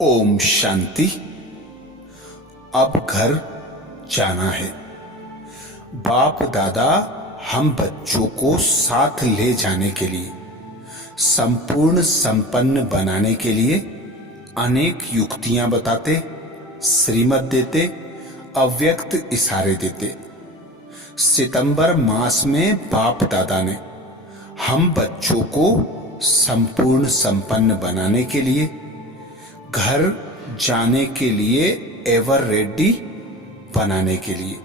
ओम शांति। अब घर जाना है। बाप दादा हम बच्चों को साथ ले जाने के लिए, संपूर्ण संपन्न बनाने के लिए अनेक युक्तियां बताते, श्रीमत देते, अव्यक्त इशारे देते। सितंबर मास में बाप दादा ने हम बच्चों को संपूर्ण संपन्न बनाने के लिए, घर जाने के लिए एवर रेडी बनाने के लिए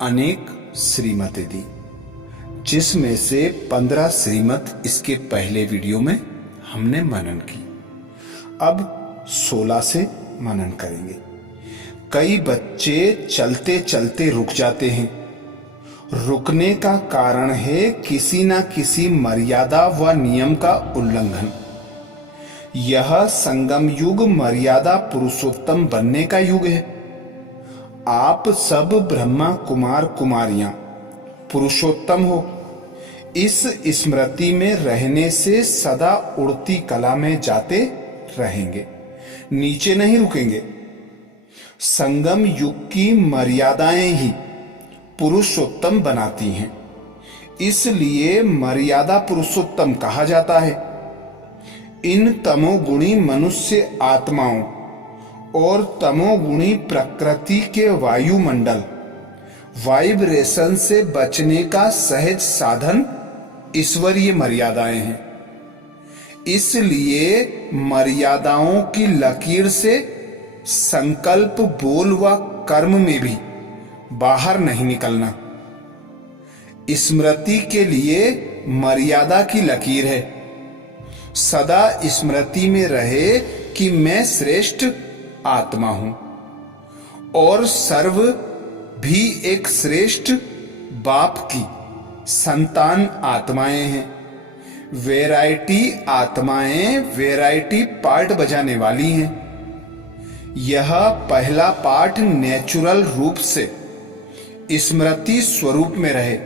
अनेक श्रीमतें दी, जिसमें से 15 श्रीमत इसके पहले वीडियो में हमने मनन की। अब 16 से मनन करेंगे। कई बच्चे चलते चलते रुक जाते हैं। रुकने का कारण है किसी ना किसी मर्यादा व नियम का उल्लंघन। यह संगम युग मर्यादा पुरुषोत्तम बनने का युग है। आप सब ब्रह्मा कुमार कुमारियां पुरुषोत्तम हो। इस स्मृति में रहने से सदा उड़ती कला में जाते रहेंगे, नीचे नहीं रुकेंगे। संगम युग की मर्यादाएं ही पुरुषोत्तम बनाती हैं, इसलिए मर्यादा पुरुषोत्तम कहा जाता है। इन तमोगुणी मनुष्य आत्माओं और तमोगुणी प्रकृति के वायुमंडल वाइब्रेशन से बचने का सहज साधन ईश्वरीय मर्यादाएं हैं। इसलिए मर्यादाओं की लकीर से संकल्प, बोल व कर्म में भी बाहर नहीं निकलना। स्मृति के लिए मर्यादा की लकीर है। सदा स्मृति में रहे कि मैं श्रेष्ठ आत्मा हूं और सर्व भी एक श्रेष्ठ बाप की संतान आत्माएं हैं। वैरायटी आत्माएं वैरायटी पार्ट बजाने वाली हैं। यह पहला पाठ नेचुरल रूप से स्मृति स्वरूप में रहे।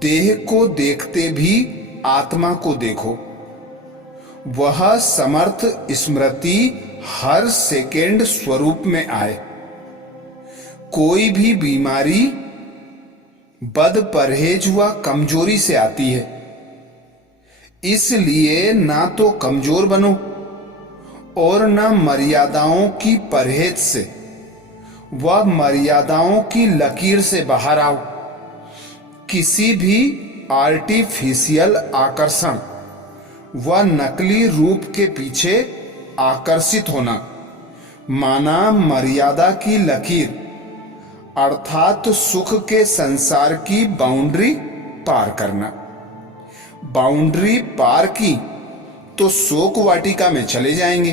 देह को देखते भी आत्मा को देखो। वह समर्थ स्मृति हर सेकेंड स्वरूप में आए। कोई भी बीमारी बद परहेज व कमजोरी से आती है, इसलिए ना तो कमजोर बनो और ना मर्यादाओं की परहेज से व मर्यादाओं की लकीर से बाहर आओ। किसी भी आर्टिफिशियल आकर्षण व नकली रूप के पीछे आकर्षित होना माना मर्यादा की लकीर अर्थात सुख के संसार की बाउंड्री पार करना। बाउंड्री पार की तो शोक वाटिका में चले जाएंगे।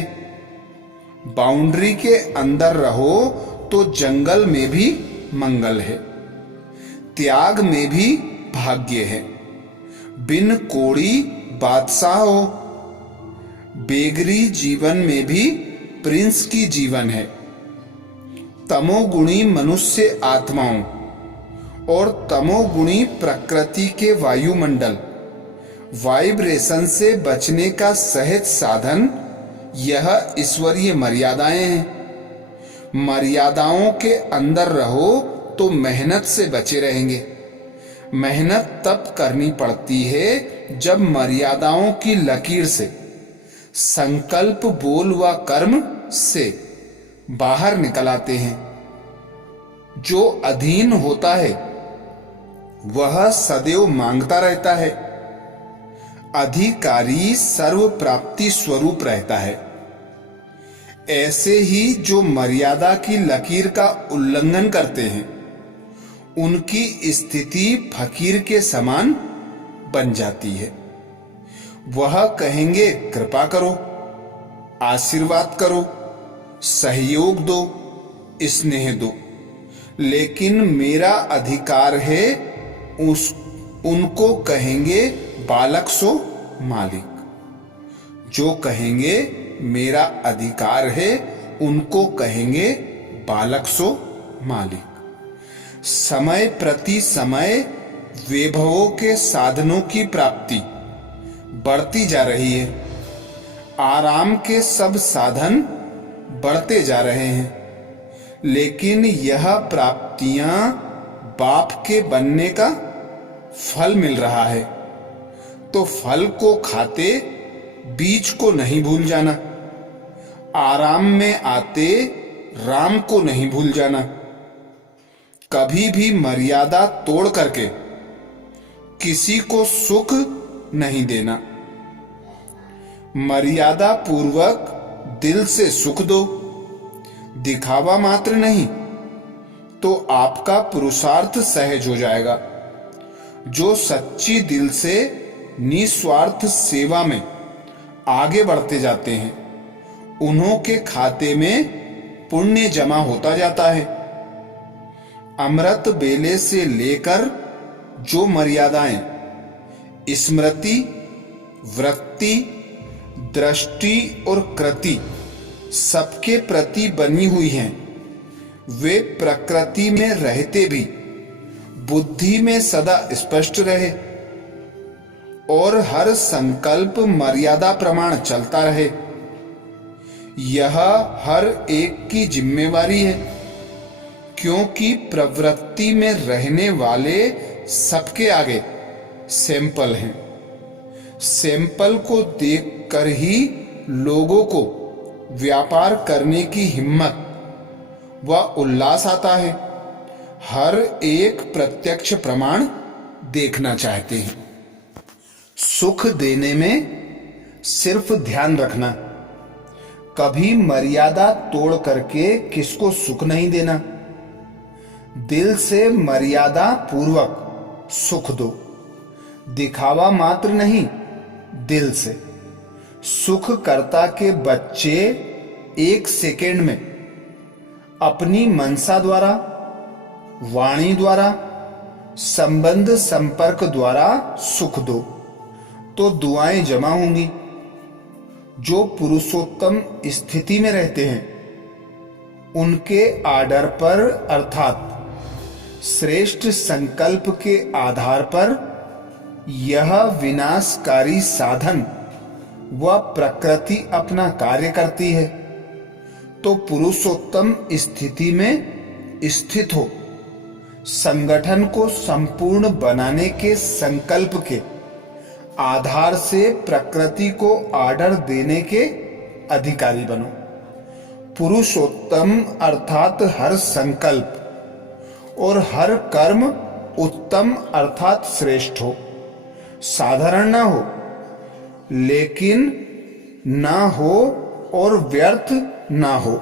बाउंड्री के अंदर रहो तो जंगल में भी मंगल है, त्याग में भी भाग्य है। बिन कोड़ी बादशाह हो, बेगरी जीवन में भी प्रिंस की जीवन है। तमोगुणी मनुष्य आत्माओं और तमोगुणी प्रकृति के वायुमंडल वाइब्रेशन से बचने का सहज साधन यह ईश्वरीय मर्यादाएं हैं। मर्यादाओं के अंदर रहो तो मेहनत से बचे रहेंगे। मेहनत तब करनी पड़ती है जब मर्यादाओं की लकीर से संकल्प, बोल व कर्म से बाहर निकल आते हैं। जो अधीन होता है वह सदैव मांगता रहता है। अधिकारी सर्व प्राप्ति स्वरूप रहता है। ऐसे ही जो मर्यादा की लकीर का उल्लंघन करते हैं, उनकी स्थिति फकीर के समान बन जाती है। वह कहेंगे कृपा करो, आशीर्वाद करो, सहयोग दो, स्नेह दो, लेकिन मेरा अधिकार है। उनको कहेंगे बालक सो मालिक। जो कहेंगे मेरा अधिकार है, उनको कहेंगे बालक सो मालिक। समय प्रति समय वैभवों के साधनों की प्राप्ति बढ़ती जा रही है। आराम के सब साधन बढ़ते जा रहे हैं, लेकिन यह प्राप्तियां बाप के बनने का फल मिल रहा है। तो फल को खाते बीज को नहीं भूल जाना, आराम में आते राम को नहीं भूल जाना, कभी भी मर्यादा तोड़ करके किसी को सुख नहीं देना। मर्यादा पूर्वक दिल से सुख दो, दिखावा मात्र नहीं, तो आपका पुरुषार्थ सहज हो जाएगा। जो सच्ची दिल से निस्वार्थ सेवा में आगे बढ़ते जाते हैं, उन्हों के खाते में पुण्य जमा होता जाता है। अमृत बेले से लेकर जो मर्यादाएं स्मृति, वृत्ति, दृष्टि और कृति सबके प्रति बनी हुई हैं, वे प्रकृति में रहते भी बुद्धि में सदा स्पष्ट रहे और हर संकल्प मर्यादा प्रमाण चलता रहे। यह हर एक की जिम्मेवारी है, क्योंकि प्रवृत्ति में रहने वाले सबके आगे सैंपल हैं। सैंपल को देखकर ही लोगों को व्यापार करने की हिम्मत व उल्लास आता है। हर एक प्रत्यक्ष प्रमाण देखना चाहते हैं। सुख देने में सिर्फ ध्यान रखना, कभी मर्यादा तोड़ करके किसको सुख नहीं देना। दिल से मर्यादा पूर्वक सुख दो, दिखावा मात्र नहीं, दिल से। सुख कर्ता के बच्चे 1 सेकेंड में अपनी मनसा द्वारा, वाणी द्वारा, संबंध संपर्क द्वारा सुख दो तो दुआएं जमा होंगी। जो पुरुषोत्तम स्थिति में रहते हैं, उनके आर्डर पर अर्थात श्रेष्ठ संकल्प के आधार पर यह विनाशकारी साधन व प्रकृति अपना कार्य करती है। तो पुरुषोत्तम स्थिति में स्थित हो संगठन को संपूर्ण बनाने के संकल्प के आधार से प्रकृति को आर्डर देने के अधिकारी बनो। पुरुषोत्तम अर्थात हर संकल्प और हर कर्म उत्तम अर्थात श्रेष्ठ हो, साधारण ना हो, लेकिन ना हो और व्यर्थ ना हो।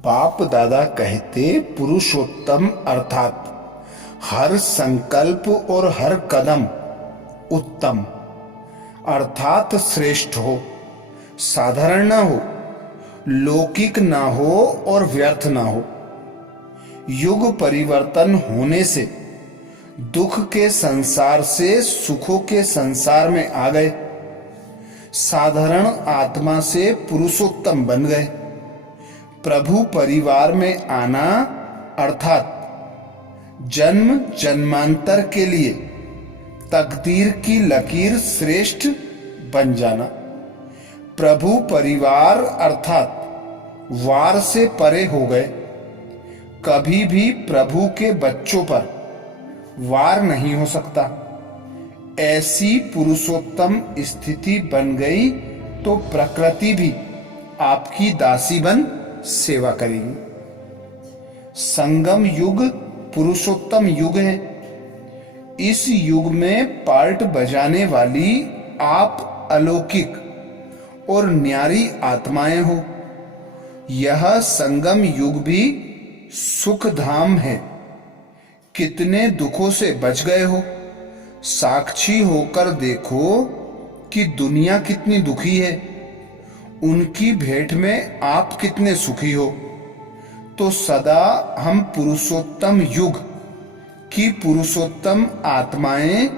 बाप दादा कहते पुरुषोत्तम अर्थात हर संकल्प और हर कदम उत्तम अर्थात श्रेष्ठ हो, साधारण ना हो, लौकिक ना हो और व्यर्थ ना हो। युग परिवर्तन होने से दुख के संसार से सुखों के संसार में आ गए, साधारण आत्मा से पुरुषोत्तम बन गए। प्रभु परिवार में आना अर्थात जन्म जन्मांतर के लिए तकदीर की लकीर श्रेष्ठ बन जाना। प्रभु परिवार अर्थात वार से परे हो गए। कभी भी प्रभु के बच्चों पर वार नहीं हो सकता। ऐसी पुरुषोत्तम स्थिति बन गई तो प्रकृति भी आपकी दासी बन सेवा करेगी। संगम युग पुरुषोत्तम युग है। इस युग में पार्ट बजाने वाली आप अलौकिक और न्यारी आत्माएं हो। यह संगम युग भी सुख धाम है। कितने दुखों से बच गए हो, साक्षी होकर देखो कि दुनिया कितनी दुखी है, उनकी भेंट में आप कितने सुखी हो। तो सदा हम पुरुषोत्तम युग की पुरुषोत्तम आत्माएं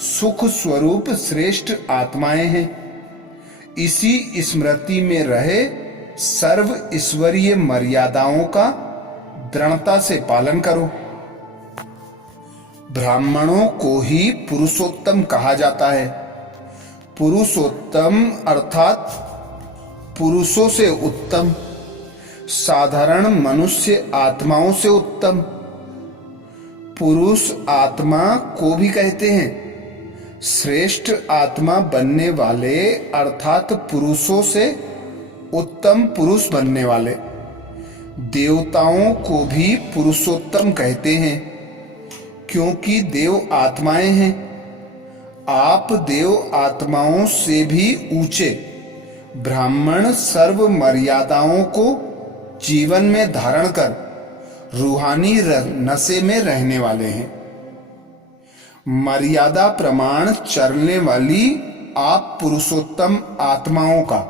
सुख स्वरूप श्रेष्ठ आत्माएं हैं। इसी स्मृति में रहे सर्व ईश्वरीय मर्यादाओं का दृढ़ता से पालन करो। ब्राह्मणों को ही पुरुषोत्तम कहा जाता है। पुरुषोत्तम अर्थात पुरुषों से उत्तम, साधारण मनुष्य आत्माओं से उत्तम। पुरुष आत्मा को भी कहते हैं। श्रेष्ठ आत्मा बनने वाले अर्थात पुरुषों से उत्तम पुरुष बनने वाले। देवताओं को भी पुरुषोत्तम कहते हैं, क्योंकि देव आत्माएं हैं। आप देव आत्माओं से भी ऊंचे। ब्राह्मण सर्व मर्यादाओं को जीवन में धारण कर रूहानी नशे में रहने वाले हैं। मर्यादा प्रमाण चलने वाली आप पुरुषोत्तम आत्माओं का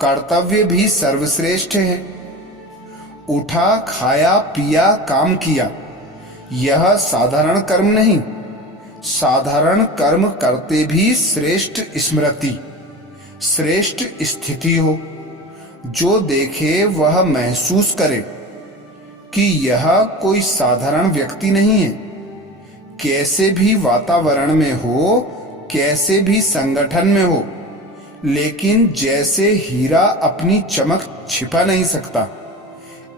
कर्तव्य भी सर्वश्रेष्ठ है। उठा, खाया, पिया, काम किया, यह साधारण कर्म नहीं। साधारण कर्म करते भी श्रेष्ठ स्मृति, श्रेष्ठ स्थिति हो। जो देखे वह महसूस करे कि यह कोई साधारण व्यक्ति नहीं है। कैसे भी वातावरण में हो, कैसे भी संगठन में हो, लेकिन जैसे हीरा अपनी चमक छिपा नहीं सकता,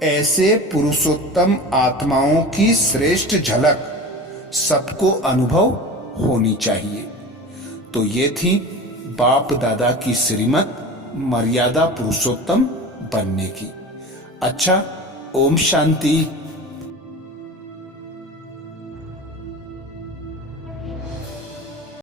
ऐसे पुरुषोत्तम आत्माओं की श्रेष्ठ झलक सबको अनुभव होनी चाहिए। तो ये थी बाप दादा की श्रीमत मर्यादा पुरुषोत्तम बनने की। अच्छा, ओम शांति।